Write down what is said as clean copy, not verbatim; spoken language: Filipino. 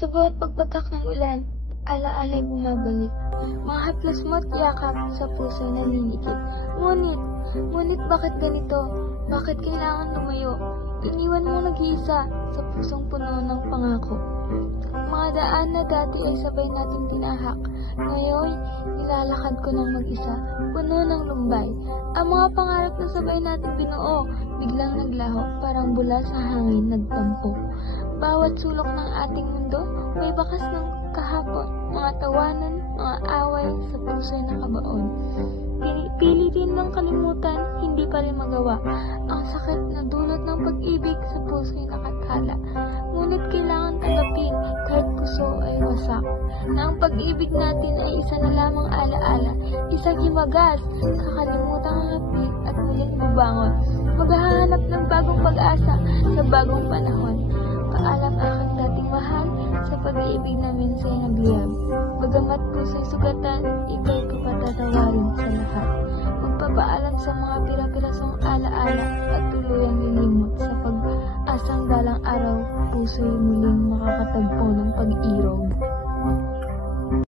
Sa bawat pagpatak ng ulan, ala-ala'y bumabalik. Mga haplas mo at yakap sa puso nalilikid. Ngunit bakit ganito? Bakit kailangan lumayo? Iniwan mo nag-iisa sa pusong puno ng pangako. Mga daan na dati ay sabay nating tinahak. Ngayon, nilalakad ko ng mag-isa, puno ng lumbay. Ang mga pangarap na sabay nating binuo, biglang naglaho, parang bula sa hangin nagtampo. Bawat sulok ng ating mundo, may bakas ng kahapon, mga tawanan, mga away sa puso na kabaon. Pili din ng kalimutan, hindi pa rin magawa. Ang sakit na dulot ng pag-ibig sa puso'y nakathala. Ngunit kailangan tanggapin kahit puso ay wasak. Na ang pag-ibig natin ay isa na lamang alaala, isang himagas, kakalimutan ang hapit at muling bubangon. Maghahanap ng bagong pag-asa sa bagong panahon. Paalam aking dating mahal, sa pag-iibig namin sa'y nagliyab. Bagamat puso'y sugatan, ikaw'y ko patatawarin sa lahat. Magpapaalam sa mga pira-pirasong alaala at tuluyang lilimot sa pag-asang dalang araw, puso'y muling makakatagpo